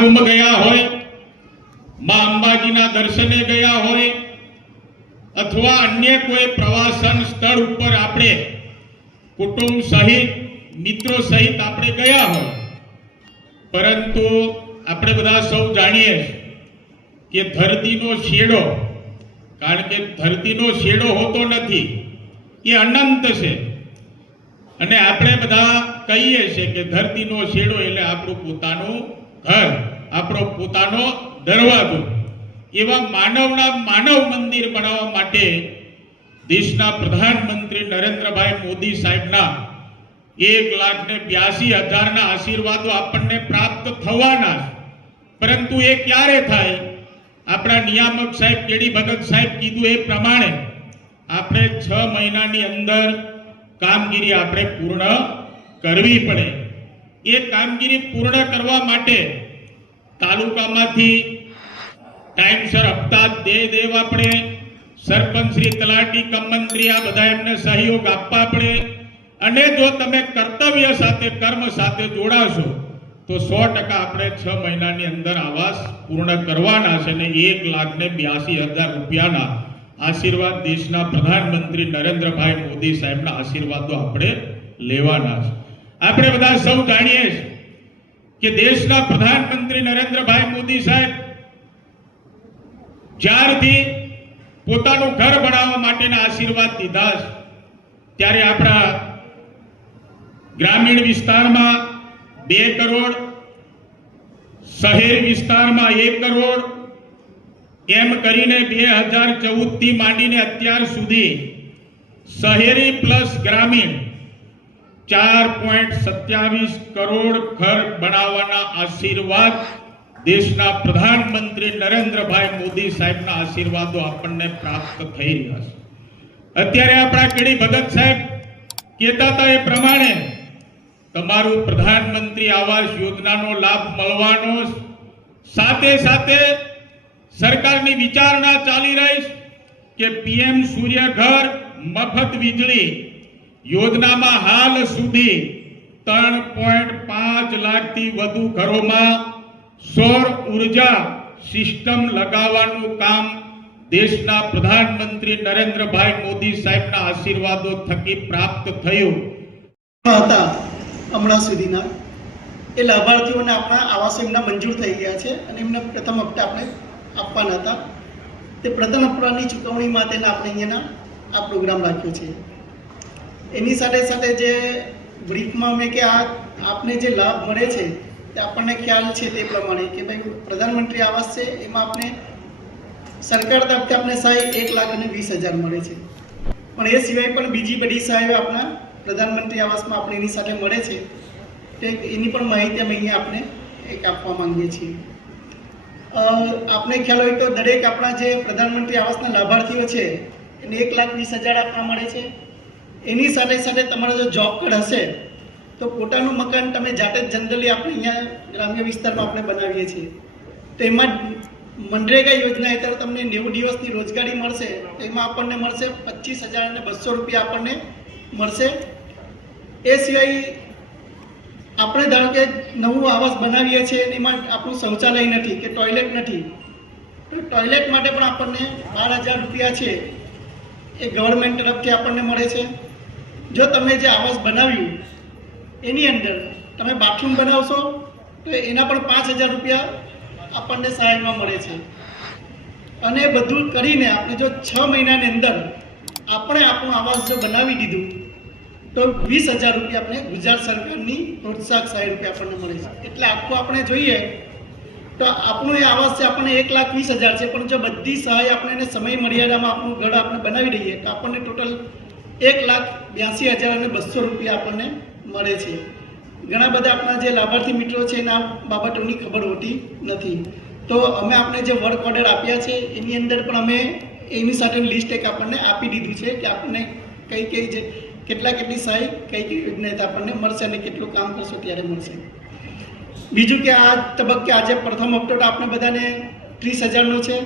કુંભ ગયા હોય, માં અંબાજીના દર્શને ગયા હોય, અથવા અન્ય કોઈ પ્રવાસન સ્થળ ઉપર આપણે કુટુંબ સહિત, મિત્રો સહિત આપણે ગયા હોય. પરંતુ આપણે બધા સૌ જાણીએ કે ધરતીનો શેડો કારણ કે ધરતીનો શેડો હોતો નથી, એ અનંત છે. અને આપણે બધા કહીએ છીએ કે ધરતીનો શેડો એટલે આપણું પોતાનું ઘર. આપણો પોતાનો દરવાજો. એવા માનવના માનવ મંદિર બનાવવા માટે દેશના પ્રધાનમંત્રી નરેન્દ્રભાઈ મોદી સાહેબના એક લાખ ને બ્યાસી હજારના આશીર્વાદો આપણને પ્રાપ્ત થવાના. પરંતુ એ ક્યારે થાય? આપણા નિયામક સાહેબ કેડી ભગત સાહેબ કીધું એ પ્રમાણે આપણે છ મહિનાની અંદર કામગીરી આપણે પૂર્ણ કરવી પડે. એ કામગીરી પૂર્ણ કરવા માટે તાલુકામાંથી ટાઈમસર હપ્તા દે દેવા પડે સરપંચ શ્રી તલાટી કમ મંત્રી આ બધા એમને સહયોગ આપવા પડે અને જો તમે કર્તવ્ય સાથે, કર્મ સાથે જોડાશો, તો સો ટકા આપણે છ મહિનાની અંદર આવાસ પૂર્ણ કરવાના છે અને એક લાખ ને બ્યાસી હજાર રૂપિયાના આશીર્વાદ દેશના પ્રધાનમંત્રી નરેન્દ્રભાઈ મોદી સાહેબના આશીર્વાદો આપણે લેવાના છે. આપણે બધા સૌ જાણીએ છીએ કે દેશના પ્રધાનમંત્રી નરેન્દ્રભાઈ મોદી સાહેબ જ્યારથી પોતાનું ઘર બનાવવા માટેના આશીર્વાદ દીધા છે, ત્યારે આપણા ગ્રામીણ વિસ્તારમાં બે કરોડ, શહેરી વિસ્તારમાં એક કરોડ, એમ કરીને બે હજાર ચૌદથી માંડીને અત્યાર સુધી શહેરી પ્લસ ગ્રામીણ ચાર પોઈન્ટ સત્યાવીસ કરોડ ઘર બનાવવાના આશીર્વાદ દેશના પ્રધાનમંત્રી નરેન્દ્રભાઈ મોદી સાહેબના આશીર્વાદો આપણને પ્રાપ્ત થઈ રહ્યા છે. અત્યારે આપણા કેડી ભગત સાહેબ કહેતા હતા એ પ્રમાણે, તમારું પ્રધાનમંત્રી આવાસ યોજનાનો લાભ મળવાનો સાથે સાથે સરકારની વિચારણા ચાલી રહી કે પીએમ સૂર્ય ઘર મફત વીજળી યોજનામાં હાલ સુધી ત્રણ પોઈન્ટ પાંચ લાખથી વધુ ઘરોમાં સૌર ઊર્જા સિસ્ટમ લગાવવાનું કામ દેશના પ્રધાનમંત્રી નરેન્દ્રભાઈ મોદી સાહેબના આશીર્વાદો થકી પ્રાપ્ત થયું. હતા હમણાં સુધીના. એ લાભાર્થીઓને આપણા આવાસો એમના મંજૂર થઈ ગયા છે અને એમને પ્રથમ હપ્તા આપણે આપવાના હતા. તે પ્રથમ હપ્તાની ચૂકવણી માટેના આપણે અહીંયાના આ પ્રોગ્રામ રાખ્યો છે. એની સાથે સાથે જે બ્રીફમાં મેં કે આ આપને જે લાભ મળે છે તે આપણને ખ્યાલ છે તે પ્રમાણે કે ભાઈ પ્રધાનમંત્રી આવાસ છે, એમાં આપણે સરકાર તરફથી આપણે સહાય એક લાખ અને વીસ હજાર મળે છે. પણ એ સિવાય પણ બીજી બધી સહાયો આપણા પ્રધાનમંત્રી આવાસમાં આપણે એની સાથે મળે છે. તે એની પણ માહિતી અમે અહીંયા આપણે એક આપવા માંગીએ છીએ. આપને ખ્યાલ હોય તો દરેક આપણા જે પ્રધાનમંત્રી આવાસના લાભાર્થીઓ છે, એને એક લાખ વીસ હજાર આપવા મળે છે. એની સાથે સાથે તમારો જો જોબ કાર્ડ હશે, તો પોતાનું મકાન તમે જાતે જ જનરલી આપણે અહીંયા ગ્રામ્ય વિસ્તારમાં આપણે બનાવીએ છીએ. તો એમાં મનરેગા યોજના હેઠળ તમને નેવું દિવસની રોજગારી મળશે, તો એમાં આપણને મળશે પચીસ હજાર અને બસો રૂપિયા આપણને મળશે. એ સિવાય આપણે ધારો કે નવું આવાસ બનાવીએ છીએ એમાં આપણું શૌચાલય નથી કે ટોયલેટ નથી, તો ટોયલેટ માટે પણ આપણને બાર હજાર રૂપિયા છે એ ગવર્મેન્ટ તરફથી આપણને મળે છે. જો તમે જે આવાસ બનાવ્યું, એની અંદર તમે બાથરૂમ બનાવશો, તો એના પણ પાંચ હજાર રૂપિયા આપણને સહાયમાં મળે છે. અને બધું કરીને આપણે જો છ મહિનાની અંદર આપણે આપણું આવાસ જો બનાવી દીધું, તો વીસ હજાર રૂપિયા આપણે ગુજરાત સરકારની પ્રોત્સાહક સહાય રૂપિયા આપણને મળે છે. એટલે આખું આપણે જોઈએ, તો આપણું એ આવાસ છે આપણને એક લાખ વીસ હજાર છે, પણ જો બધી સહાય આપણે સમય મર્યાદામાં આપણું ઘર આપણે બનાવી દઈએ, તો આપણને ટોટલ એક લાખ બ્યાસી હજાર અને બસો રૂપિયા આપણને મળે છે. ઘણા બધા આપણા જે લાભાર્થી મિત્રો છે, એના બાબતોની ખબર હોતી નથી. તો અમે આપણે જે વર્ક ઓર્ડર આપ્યા છે, એની અંદર પણ અમે એની સાથે લિસ્ટ એક આપણને આપી દીધું છે કે આપણને કઈ કઈ જે કેટલા કેટલી સહાય કઈ કઈ યોજના આપણને મળશે અને કેટલું કામ કરશો ત્યારે મળશે. બીજું કે આ તબક્કે આજે પ્રથમ હપ્તો આપણે બધાને ત્રીસ હજારનો છે.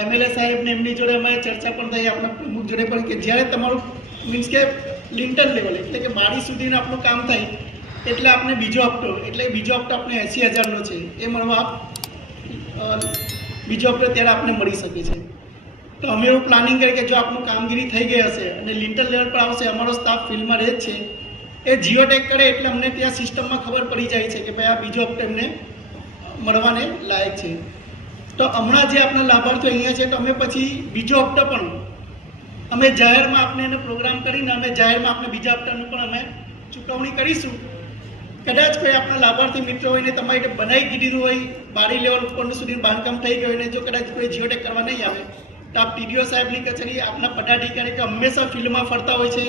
એમએલએ સાહેબને એમની જોડે અમારે ચર્ચા પણ થઈ, આપણા પ્રમુખ જોડે પણ કે જ્યારે તમારું મીન્સ કે લિન્ટન લેવલ એટલે કે મારી સુધીનું આપણું કામ થાય, એટલે આપણે બીજો હપ્તો, એટલે બીજો હપ્તો આપણે એંસી હજારનો છે, એ મળવા બીજો હપ્તો ત્યારે આપણે મળી શકે છે. તો અમે એવું પ્લાનિંગ કરીએ કે જો આપણું કામગીરી થઈ ગઈ હશે અને લિન્ટન લેવલ પર આવશે, અમારો સ્ટાફ ફિલ્ડમાં રહે જ છે, એ જીઓ ટેક કરે એટલે અમને ત્યાં સિસ્ટમમાં ખબર પડી જાય છે કે ભાઈ આ બીજો હપ્તો એમને મળવાને લાયક છે. તો હમણાં જે આપણા લાભાર્થીઓ અહીંયા છે, તો અમે પછી બીજો હપ્તો પણ અમે જાહેરમાં આપણે એને પ્રોગ્રામ કરીને અમે જાહેરમાં આપણે બીજા હપ્તાનું પણ અમે ચૂકવણી કરીશું. કદાચ કોઈ આપણા લાભાર્થી મિત્રો હોય ને તમારે બનાવી દીધું હોય, બારી લેવલ ઉપરનું સુધી બાંધકામ થઈ ગયું ને જો કદાચ કોઈ જીઓટેક કરવા નહીં આવે, તો આપ ટીડીઓ સાહેબની કચેરી આપના પદાધિકારી કે હંમેશા ફિલ્ડમાં ફરતા હોય છે,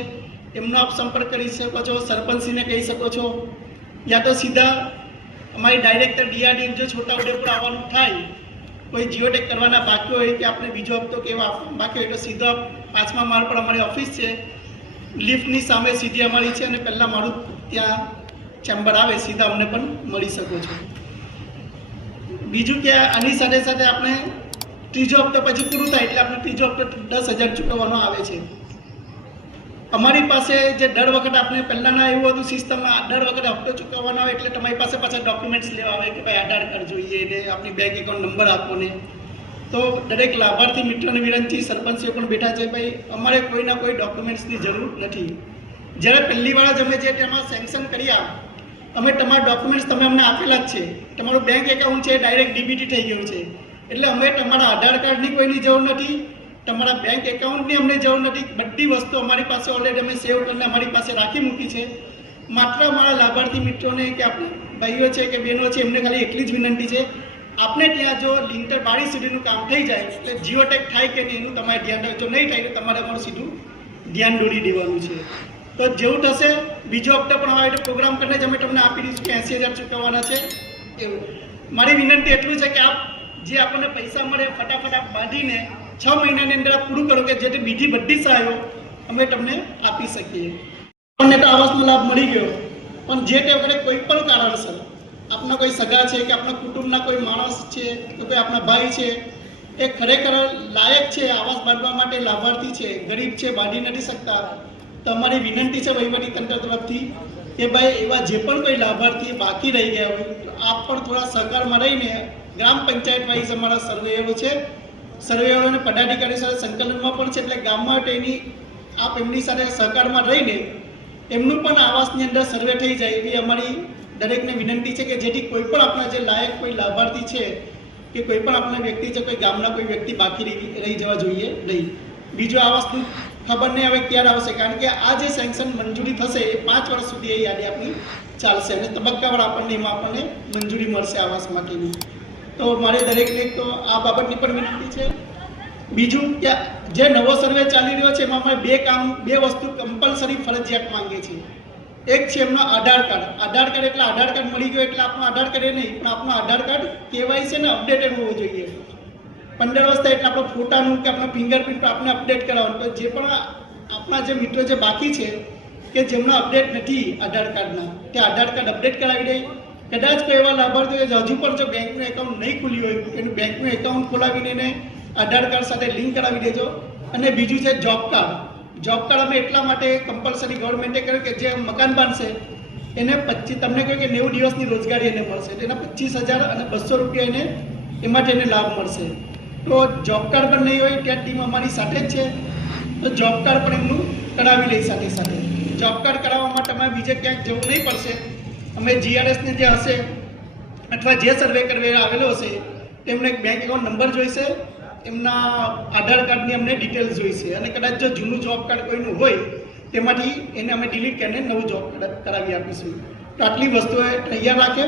એમનો આપ સંપર્ક કરી શકો છો, સરપંચશ્રીને કહી શકો છો, યા તો સીધા અમારી ડાયરેક્ટર ડીઆરડી જો છોટા ઉદેપુર આવવાનું થાય કોઈ જીઓટેક કરવાના બાકી હોય કે આપણે બીજો હપ્તો કેવા બાકી હોય તો સીધો પાંચમા માળ પર અમારી ઓફિસ છે. લિફ્ટની સામે સીધી અમારી છે અને પહેલાં મારું ત્યાં ચેમ્બર આવે, સીધા અમને પણ મળી શકો છો. બીજું કે આની સાથે સાથે આપણે ત્રીજો હપ્તો પછી પૂરું થાય એટલે આપણે ત્રીજો હપ્તો દસ હજાર ચૂકવવાનો આવે છે. અમારી પાસે જે દર વખત આપણે પહેલાંના એવું હતું સિસ્ટમમાં દર વખત હપ્તો ચૂકવવાનો આવે એટલે તમારી પાસે પાછા ડોક્યુમેન્ટ્સ લેવા આવે કે ભાઈ આધાર કાર્ડ જોઈએ ને આપણી બેંક એકાઉન્ટ નંબર આપો ને. તો દરેક લાભાર્થી મિત્રોને વિનંતી, સરપંચીઓ પણ બેઠા છે, ભાઈ, અમારે કોઈના કોઈ ડોક્યુમેન્ટ્સની જરૂર નથી. જ્યારે પહેલી જ અમે જે તેમાં સેન્કશન કર્યા, અમે તમારા ડોક્યુમેન્ટ્સ તમે અમને આપેલા જ છે. તમારું બેંક એકાઉન્ટ છે ડાયરેક્ટ ડીબીટી થઈ ગયું છે. એટલે અમે તમારા આધાર કાર્ડની કોઈની જરૂર નથી. તમારા બેંક એકાઉન્ટની અમને જરૂર નથી. બધી વસ્તુ અમારી પાસે ઓલરેડી અમે સેવ કરીને અમારી પાસે રાખી મૂકી છે. માત્ર અમારા લાભાર્થી મિત્રોને કે આપણે ભાઈઓ છે કે બહેનો છે, એમને ખાલી એટલી જ વિનંતી છે. આપણે ત્યાં જો લિંટર બારી સુધીનું કામ થઈ જાય, એટલે જીઓટેક થાય કે નહીં એનું તમારે ધ્યાન રાખજો નહીં થાય તો તમારે પણ સીધું ધ્યાન દોરી દેવાનું છે. તો જેવું થશે, બીજો હપ્તો પણ હવે પ્રોગ્રામ કરીને જ અમે તમને આપી દઈશું કે એંસી હજાર ચૂકવવાના છે. એવું. મારી વિનંતી એટલું છે કે આપ જે આપણને પૈસા મળે, ફટાફટ આપ બાંધીને છ મહિનાની અંદર આપ પૂરું કરો કે જેથી બીજી બધી સહાયો અમે તમને આપી શકીએ. આપણને તો આવાસનો લાભ મળી ગયો. પણ જે તે વખતે કોઈ પણ કારણસર આપના કોઈ સગા છે કે આપણા કુટુંબના કોઈ માણસ છે કે કોઈ આપણા ભાઈ છે, એ ખરેખર લાયક છે, આવાસ બાંધવા માટે લાભાર્થી છે, ગરીબ છે, બાંધી નથી શકતા તો અમારી વિનંતી છે વહીવટી તંત્ર તરફથી કે ભાઈ એવા જે પણ કોઈ લાભાર્થી બાકી રહી ગયા હોય આપ પણ થોડા સહકારમાં રહીને ગ્રામ પંચાયત વાઇઝ અમારા સર્વેયરો છે સર્વેયરો અને પદાધિકારી સાથે સંકલનમાં પણ છે, એટલે ગામમાં એની આપ એમની સાથે સહકારમાં રહીને એમનું પણ આવાસની અંદર સર્વે થઈ જાય એવી અમારી દરેકને વિનંતી છે કે જેથી કોઈ પણ આપણા જે લાયક કોઈ લાભાર્થી છે કે કોઈ પણ આપણા વ્યક્તિ છે, કોઈ ગામના કોઈ વ્યક્તિ બાકી રહી જવા જોઈએ નહીં. બીજું આવાસનું ખબર નહીં હવે ક્યારે આવશે, કારણ કે આ જે સેન્કશન મંજૂરી થશે એ પાંચ વર્ષ સુધી એ યાદી આપણી ચાલશે અને તબક્કાવાર આપણને એમાં આપણને મંજૂરી મળશે આવાસ માટેની. તો મારે દરેકને તો આ બાબતની પણ વિનંતી છે. બીજું કે જે નવો સર્વે ચાલી રહ્યો છે, એમાં અમે બે કામ, બે વસ્તુ કમ્પલસરી ફરજિયાત માંગીએ છીએ. એક છે એમનો આધાર કાર્ડ. આધાર કાર્ડ એટલે આધાર કાર્ડ મળી ગયો એટલે આપણું આધાર કાર્ડ નહીં, પણ આપણું આધાર કાર્ડ કેવાયસી ને અપડેટેડ હોવું જોઈએ. પંદર વર્ષ એટલે આપણો ફોટાનું કે આપણો ફિંગરપ્રિન્ટ આપણે અપડેટ કરાવવાનું. તો જે પણ આપણા જે મિત્રો જે બાકી છે, કે જેમના અપડેટ નથી આધાર કાર્ડના, તે આધાર કાર્ડ અપડેટ કરાવી દે. કદાચ કોઈ એવા લાભાર્થીઓ જે હજુ પણ જો બેંકનું એકાઉન્ટ નહીં ખુલ્યું હોય, એનું બેંકનું એકાઉન્ટ ખોલાવીને એને આધાર કાર્ડ સાથે લિંક કરાવી દેજો. અને બીજું છે જોબ કાર્ડ જોબ કાર્ડ અમે એટલા માટે કમ્પલસરી ગવર્મેન્ટે કર્યું કે જે મકાન બાંધશે, એને પચીસ તમને કહ્યું કે નેવું દિવસની રોજગારી એને મળશે. એના પચીસ હજાર અને બસો રૂપિયા એને એમાંથી એને લાભ મળશે. તો જોબ કાર્ડ પણ નહીં હોય, ત્યાં ટીમ અમારી સાથે જ છે. તો જોબ કાર્ડ પણ એમનું કરાવી લઈ સાથે સાથે. જોબ કાર્ડ કરાવવા માટે અમારે બીજે ક્યાંક જવું નહીં પડશે. અમે જીઆરએસને જે હશે, અથવા જે સર્વે કરવેરા આવેલો હશે, તેમને એક બેંક એકાઉન્ટ નંબર જોઈશે. એમના આધાર કાર્ડની અમને ડિટેલ્સ જોઈશે. અને કદાચ જો જૂનું જોબ કાર્ડ કોઈનું હોય, તેમાંથી એને અમે ડિલીટ કરીને નવું જોબ કાર્ડ કરાવી આપીશું. તો આટલી વસ્તુઓ તૈયાર રાખે.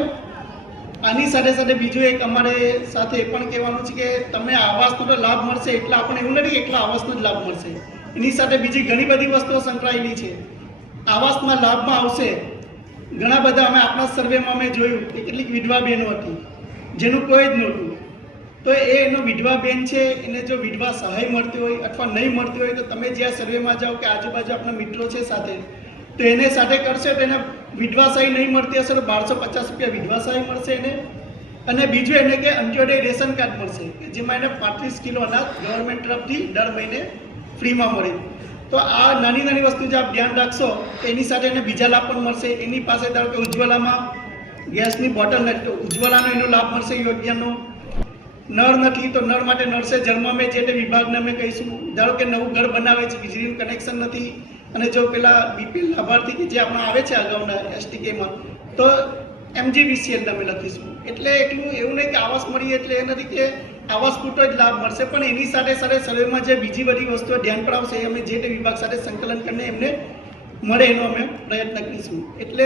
આની સાથે સાથે બીજું એક અમારે સાથે એ પણ કહેવાનું છે કે તમને આવાસનો તો લાભ મળશે, એટલે આપણે એવું નથી, એટલા આવાસનો જ લાભ મળશે. એની સાથે બીજી ઘણી બધી વસ્તુઓ સંકળાયેલી છે. આવાસમાં લાભમાં આવશે ઘણા બધા અમે આપણા સર્વેમાં અમે જોયું કે કેટલીક વિધવા બહેનો હતી, જેનું કોઈ જ નહોતું. તો એ એનો વિધવા બેન છે, એને જો વિધવા સહાય મળતી હોય અથવા નહીં મળતી હોય તો તમે જ્યાં સર્વેમાં જાઓ કે આજુબાજુ આપણા મિત્રો છે સાથે, તો એને સાથે કરશે તો એને વિધવા સહાય નહીં મળતી હશે તો બારસો પચાસ રૂપિયા વિધવા સહાય મળશે એને. અને બીજું એને કે અંત્યોદય રેશન કાર્ડ મળશે, કે જેમાં એને પાંત્રીસ કિલો અનાજ ગવર્મેન્ટ તરફથી દર મહિને ફ્રીમાં મળે. તો આ નાની નાની વસ્તુ જે આપ ધ્યાન રાખશો, એની સાથે એને બીજા લાભ પણ મળશે. એની પાસે ધારો કે ઉજ્જવલામાં ગેસની બોટલ નથી તો ઉજ્જવલાનો એનો લાભ મળશે, યોગ્યનો. નળ નથી તો નળ માટે નળસે જન્મ અમે જે તે વિભાગને અમે કહીશું. ધારો કે નવું ઘર બનાવે છે, વીજળીનું કનેક્શન નથી, અને જો પેલા બીપીએલ લાભાર્થી કે જે આપણા આવે છે અગાઉના એસટીકેમાં તો એમજીવીસીએલ અમે લખીશું. એટલે એટલું એવું નહીં કે આવાસ મળી એટલે એ નથી કે આવાસ પૂરતો જ લાભ મળશે. પણ એની સાથે સાથે સર્વેમાં જે બીજી બધી વસ્તુઓ, ધ્યાન પર આવશે, એ અમે જે તે વિભાગ સાથે સંકલન કરીને એમને મળે એનો અમે પ્રયત્ન કરીશું. એટલે